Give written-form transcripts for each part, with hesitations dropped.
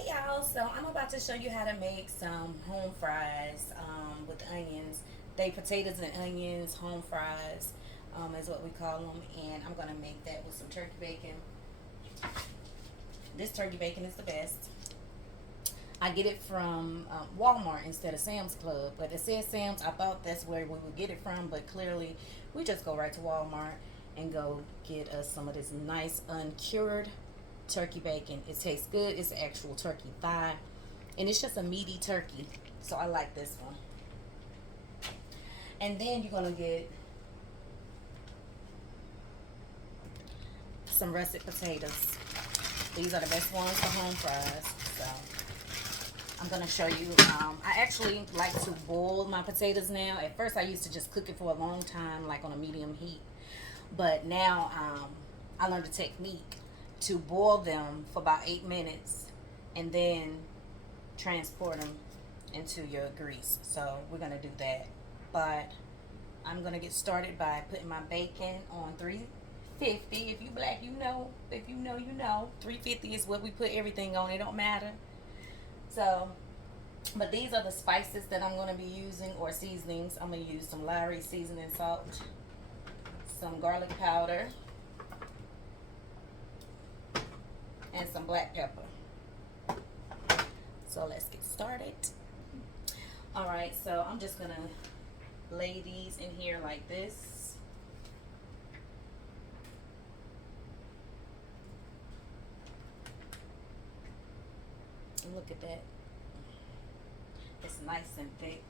Hey y'all, so I'm about to show you how to make some home fries with onions. They potatoes and onions, home fries is what we call them. And I'm going to make that with some turkey bacon. This turkey bacon is the best. I get it from Walmart instead of Sam's Club. But it says Sam's. I thought that's where we would get it from. But clearly we just go right to Walmart and go get us some of this nice uncured turkey bacon. It tastes good. It's actual turkey thigh, and it's just a meaty turkey, so I like this one. And then you're gonna get some russet potatoes. These are the best ones for home fries. So I'm gonna show you. I actually like to boil my potatoes now. At first I used to just cook it for a long time, like on a medium heat, but now I learned a technique to boil them for about 8 minutes and then transport them into your grease. So we're gonna do that, but I'm gonna get started by putting my bacon on 350. If you black, you know. If you know, you know. 350 is what we put everything on. It don't matter. So, but these are the spices that I'm gonna be using, or seasonings. I'm gonna use some Tbs Seasoning Salt, some garlic powder, and some black pepper. So let's get started. Alright, so I'm just gonna lay these in here like this. And look at that. It's nice and thick.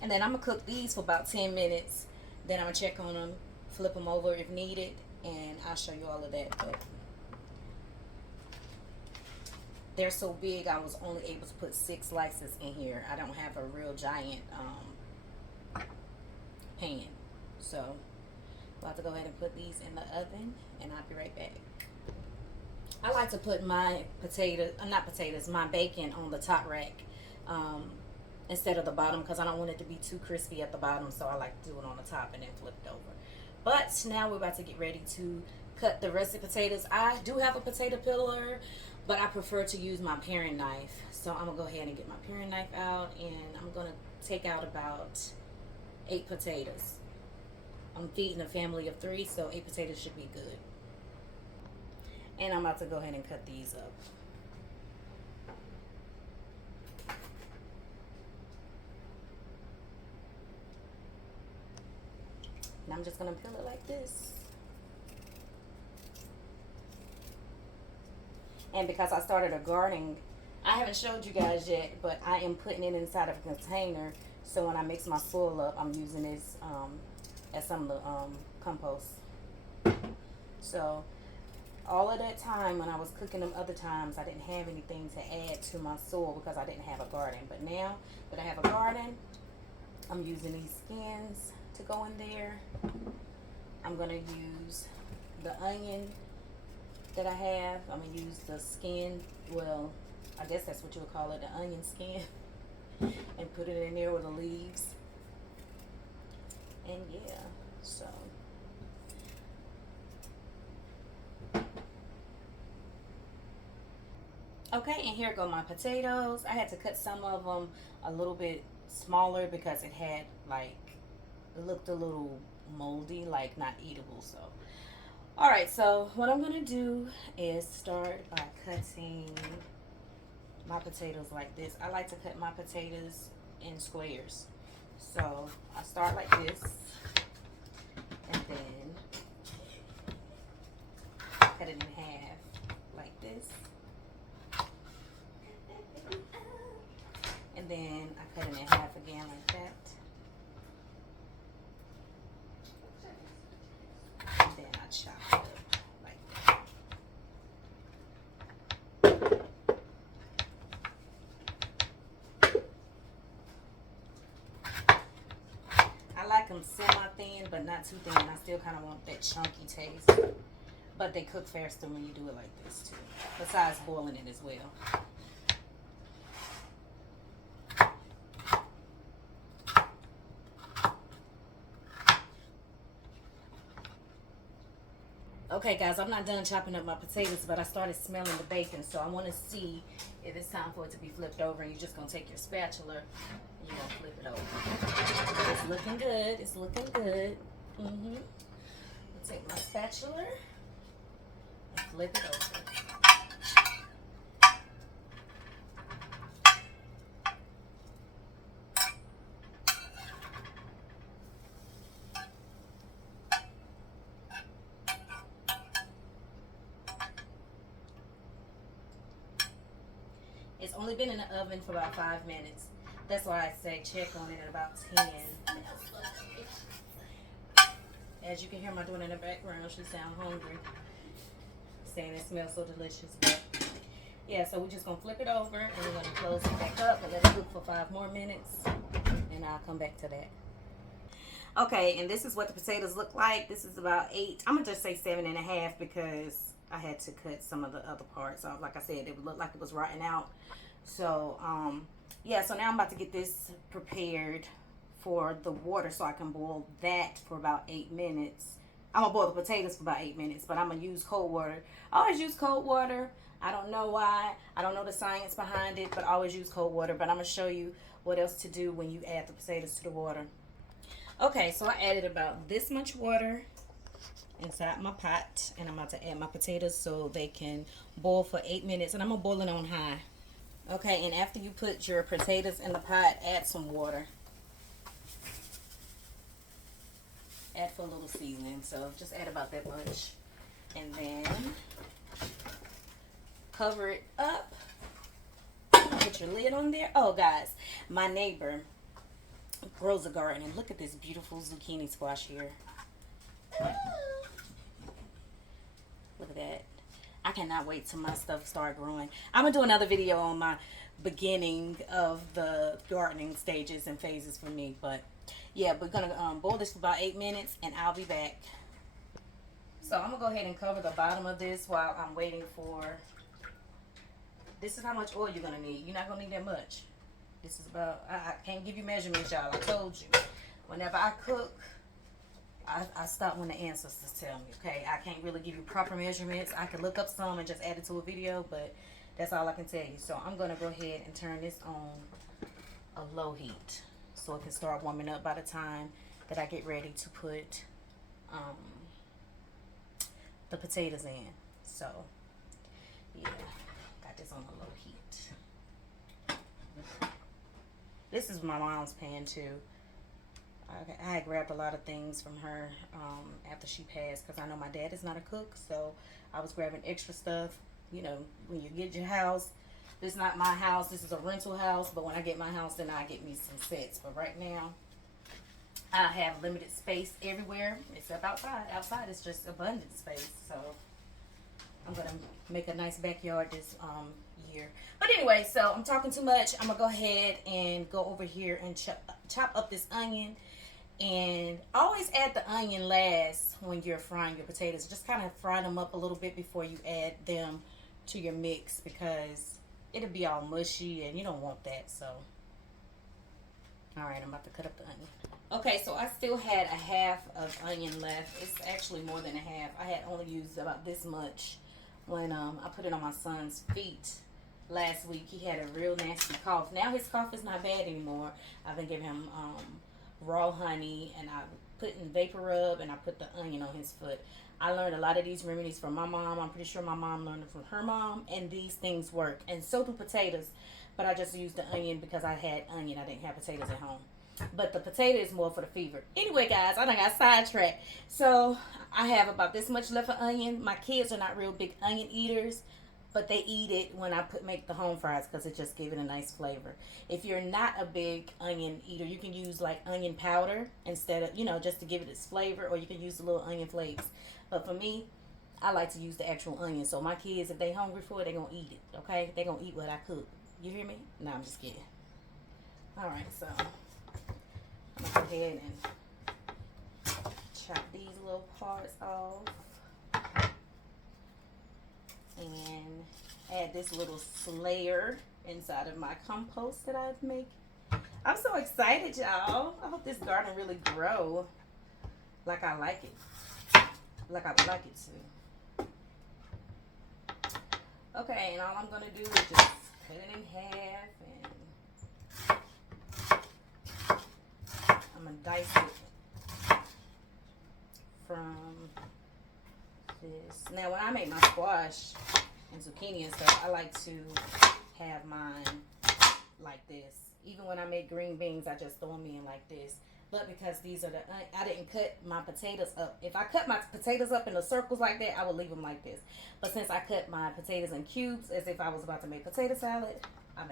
And then I'm gonna cook these for about 10 minutes. Then I'm gonna check on them, flip them over if needed, and I'll show you all of that. But they're so big, I was only able to put 6 slices in here. I don't have a real giant pan. So I'll have to go ahead and put these in the oven, and I'll be right back. I like to put my my bacon on the top rack. Instead of the bottom, because I don't want it to be too crispy at the bottom, so I like to do it on the top and then flip it over. But now we're about to get ready to cut the russet potatoes. I do have a potato peeler, but I prefer to use my paring knife. So I'm gonna go ahead and get my paring knife out, and I'm gonna take out about 8 potatoes. I'm feeding a family of 3, so 8 potatoes should be good. And I'm about to go ahead and cut these up. And I'm just gonna peel it like this. And because I started a garden, I haven't showed you guys yet, but I am putting it inside of a container. So when I mix my soil up, I'm using this as some of the compost. So all of that time when I was cooking them other times, I didn't have anything to add to my soil because I didn't have a garden. But now that I have a garden, I'm using these skins to go in there. I'm gonna use the onion that I have. I'm gonna use the skin, well, I guess that's what you would call it, the onion skin, and put it in there with the leaves. And yeah, so okay, and here go my potatoes. I had to cut some of them a little bit smaller because it had like, it looked a little moldy, like not eatable. So all right, so what I'm gonna do is start by cutting my potatoes like this. I like to cut my potatoes in squares. So I start like this, and then cut it in half like this, and then I cut it in half again like that. Chop it up like that. I like them semi-thin, but not too thin. I still kind of want that chunky taste. But they cook faster when you do it like this too. Besides boiling it as well. Okay, guys, I'm not done chopping up my potatoes, but I started smelling the bacon, so I want to see if it's time for it to be flipped over. And you're just gonna take your spatula and you're gonna flip it over. It's looking good. It's looking good. I'll take my spatula and flip it over. It's only been in the oven for about 5 minutes. That's why I say check on it at about 10. As you can hear my daughter in the background, she sounds hungry. Saying it smells so delicious. But yeah, so we're just going to flip it over and we're going to close it back up and let it cook for 5 more minutes. And I'll come back to that. Okay, and this is what the potatoes look like. This is about 8. I'm going to just say 7.5 because I had to cut some of the other parts off. Like I said, it would look like it was rotting out. So, yeah, so now I'm about to get this prepared for the water so I can boil that for about 8 minutes. I'm going to boil the potatoes for about 8 minutes, but I'm going to use cold water. I always use cold water. I don't know why. I don't know the science behind it, but I always use cold water. But I'm going to show you what else to do when you add the potatoes to the water. Okay, so I added about this much water inside my pot, and I'm about to add my potatoes so they can boil for 8 minutes, and I'm going to boil it on high. Okay, and after you put your potatoes in the pot, add some water. Add for a little seasoning, so just add about that much. And then cover it up. Put your lid on there. Oh, guys, my neighbor grows a garden, and look at this beautiful zucchini squash here. Look at that. I cannot wait till my stuff start growing. I'm going to do another video on my beginning of the gardening stages and phases for me. But yeah, we're going to boil this for about 8 minutes and I'll be back. So I'm going to go ahead and cover the bottom of this while I'm waiting for... This is how much oil you're going to need. You're not going to need that much. This is about... I can't give you measurements, y'all. I told you. Whenever I cook... I stop when the ancestors tell me, okay? I can't really give you proper measurements. I can look up some and just add it to a video, but that's all I can tell you. So I'm going to go ahead and turn this on a low heat so it can start warming up by the time that I get ready to put the potatoes in. So, yeah, got this on a low heat. This is my mom's pan, too. I had grabbed a lot of things from her after she passed because I know my dad is not a cook, so I was grabbing extra stuff. You know, when you get your house, this is not my house, this is a rental house, but when I get my house, then I get me some sets. But right now, I have limited space everywhere except outside. Outside is just abundant space, so I'm going to make a nice backyard this year. But anyway, so I'm talking too much. I'm going to go ahead and go over here and chop up this onion. And always add the onion last when you're frying your potatoes. Just kind of fry them up a little bit before you add them to your mix because it'll be all mushy and you don't want that. So, alright, I'm about to cut up the onion. Okay, so I still had a half of onion left. It's actually more than a half. I had only used about this much when I put it on my son's feet last week. He had a real nasty cough. Now his cough is not bad anymore. I've been giving him raw honey, and I put in vapor rub, and I put the onion on his foot. I learned a lot of these remedies from my mom. I'm pretty sure my mom learned it from her mom, and these things work. And so do potatoes, but I just used the onion because I had onion. I didn't have potatoes at home. But the potato is more for the fever. Anyway, guys, I done got sidetracked. So I have about this much left of onion. My kids are not real big onion eaters, but they eat it when I make the home fries because it just gives it a nice flavor. If you're not a big onion eater, you can use like onion powder instead of, you know, just to give it its flavor, or you can use the little onion flakes. But for me, I like to use the actual onion. So my kids, if they hungry for it, they're going to eat it, okay? They're going to eat what I cook. You hear me? No, I'm just kidding. All right, so I'm going to go ahead and chop these little parts off. And add this little slayer inside of my compost that I've made. I'm so excited, y'all. I hope this garden really grow like I like it. Like I would like it to. Okay, and all I'm gonna do is just cut it in half, and I'm gonna dice it from this. Now, when I make my squash and zucchini and stuff, I like to have mine like this. Even when I make green beans, I just throw them in like this. But because these are I didn't cut my potatoes up. If I cut my potatoes up in the circles like that, I would leave them like this. But since I cut my potatoes in cubes, as if I was about to make potato salad, I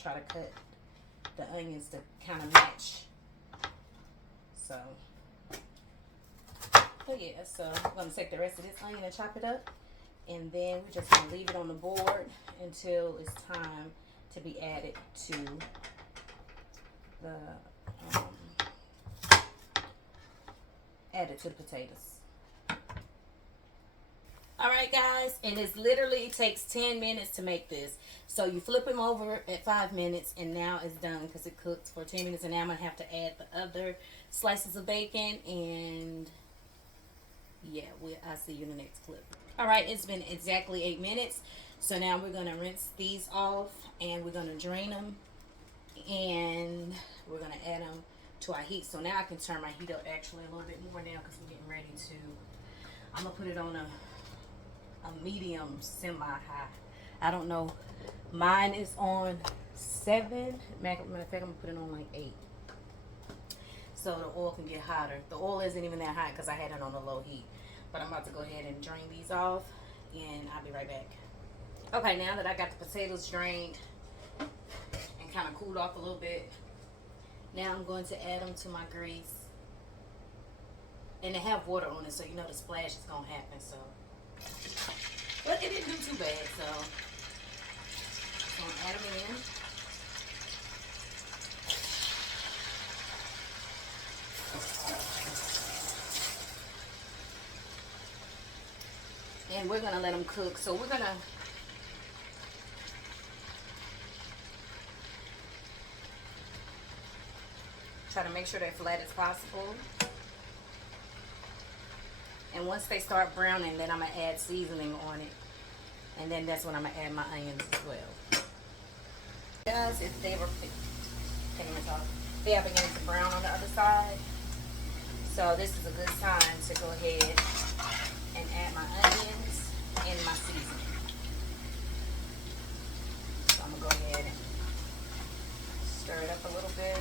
try to cut the onions to kind of match. So, but yeah, so I'm gonna take the rest of this onion and chop it up, and then we're just gonna leave it on the board until it's time to be added to the potatoes. Alright guys, and it literally takes 10 minutes to make this. So you flip them over at 5 minutes, and now it's done because it cooked for 10 minutes. And now I'm going to have to add the other slices of bacon, and yeah, I'll see you in the next clip. Alright, it's been exactly 8 minutes. So now we're going to rinse these off, and we're going to drain them, and we're going to add them to our heat. So now I can turn my heat up actually a little bit more now because we're getting ready to, I'm going to put it on a medium semi-high. I don't know. Mine is on 7. Matter of fact, I'm going to put it on like 8. So the oil can get hotter. The oil isn't even that hot because I had it on a low heat. But I'm about to go ahead and drain these off, and I'll be right back. Okay, now that I got the potatoes drained and kind of cooled off a little bit, now I'm going to add them to my grease. And they have water on it, so you know the splash is going to happen. So, but it didn't do too bad, so I'm going to add them in. And we're going to let them cook. So we're going to try to make sure they're flat as possible. And once they start browning, then I'm going to add seasoning on it. And then that's when I'm going to add my onions as well. Guys, if they were they are beginning to brown on the other side. So this is a good time to go ahead and add my onions and my seasoning. So I'm going to go ahead and stir it up a little bit.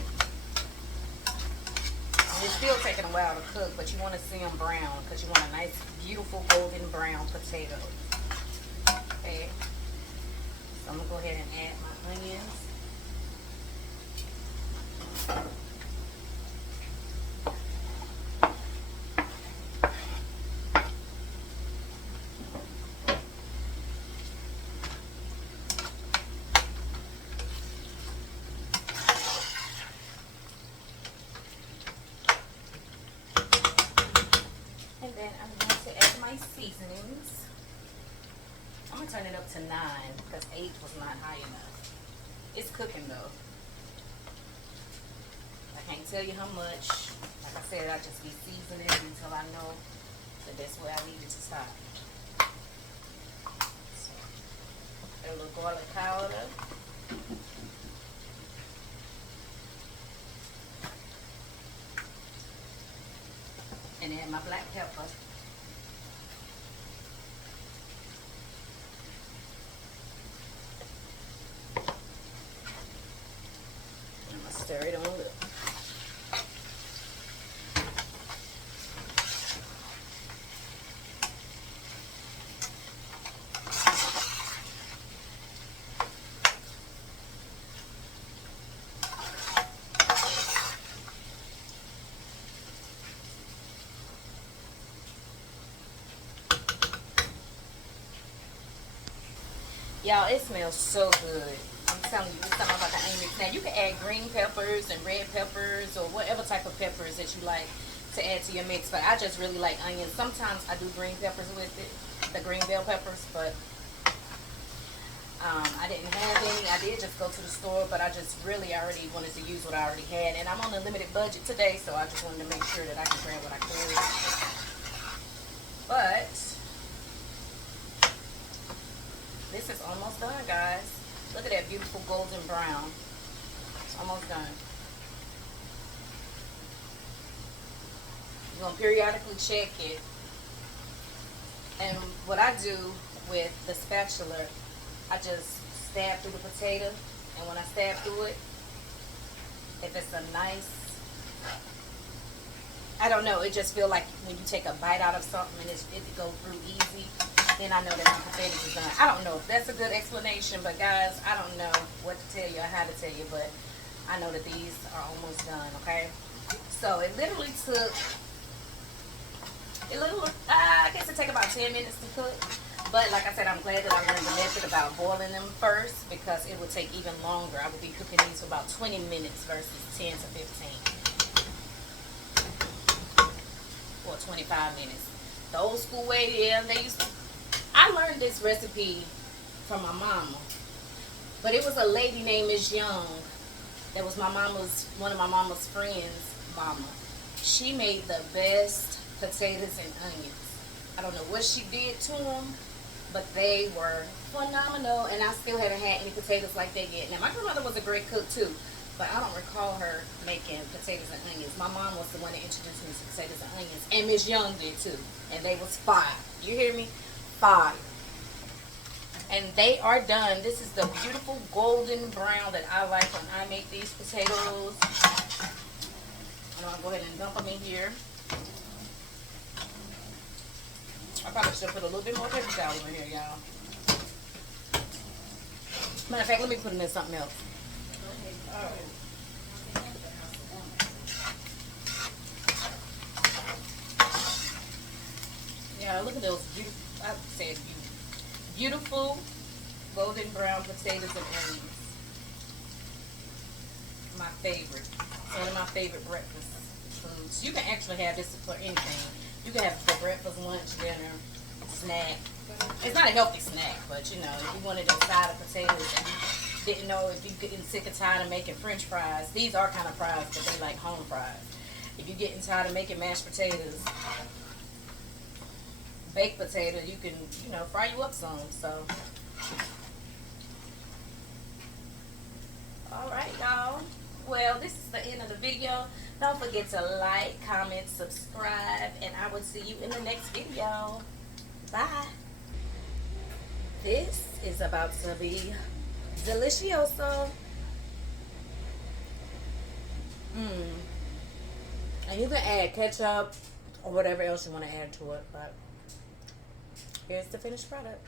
And it's still taking a while to cook, but you want to see them brown because you want a nice, beautiful golden brown potato. Okay. So I'm going to go ahead and add my onions. And then I'm going to add my seasonings. I'm going to turn it up to 9 because 8 was not high enough. It's cooking though. I can't tell you how much. Like I said, I just be seasoning until I know that that's where I need it to stop. So, a little garlic powder. And add my black pepper. I'm gonna stir it on up. Y'all, it smells so good. I'm telling you, it's something about the onion mix. Now, you can add green peppers and red peppers or whatever type of peppers that you like to add to your mix. But I just really like onions. Sometimes I do green peppers with it, the green bell peppers. But I didn't have any. I did just go to the store, but I just really already wanted to use what I already had. And I'm on a limited budget today, so I just wanted to make sure that I can grab what I could. But this is only beautiful golden brown. It's almost done. You're going to periodically check it. And what I do with the spatula, I just stab through the potato. And when I stab through it, if it's a nice, I don't know, it just feels like when you take a bite out of something and it go through easy, then I know that my potatoes are done. I don't know if that's a good explanation, but guys, I don't know what to tell you or how to tell you, but I know that these are almost done, okay? So it literally took, I guess it take about 10 minutes to cook. But like I said, I'm glad that I learned the method about boiling them first, because it would take even longer. I would be cooking these for about 20 minutes versus 10 to 15. Or 25 minutes. The old school way, yeah, they used to. I learned this recipe from my mama. But it was a lady named Miss Young. That was one of my mama's friends' mama. She made the best potatoes and onions. I don't know what she did to them, but they were phenomenal, and I still haven't had any potatoes like that yet. Now, my grandmother was a great cook too, but I don't recall her making potatoes and onions. My mom was the one that introduced me to potatoes and onions, and Miss Young did too, and they was fire. You hear me? Fire. And they are done. This is the beautiful golden brown that I like when I make these potatoes. I'm gonna go ahead and dump them in here. I probably should put a little bit more paper towel in here, y'all. Matter of fact, let me put them in something else. Yeah, look at those beautiful, I said beautiful golden brown potatoes and onions. My favorite. It's one of my favorite breakfast foods. You can actually have this for anything. You can have it for breakfast, lunch, dinner, snack. It's not a healthy snack, but you know, if you wanted a side of potatoes and you didn't know if you're getting sick and tired of making French fries, these are kind of fries, but they like home fries. If you're getting tired of making mashed potatoes, baked potato, you can, you know, fry you up some. So, all right, y'all. Well, this is the end of the video. Don't forget to like, comment, subscribe, and I will see you in the next video. Bye. This is about to be delicioso. And you can add ketchup or whatever else you want to add to it, but here's the finished product.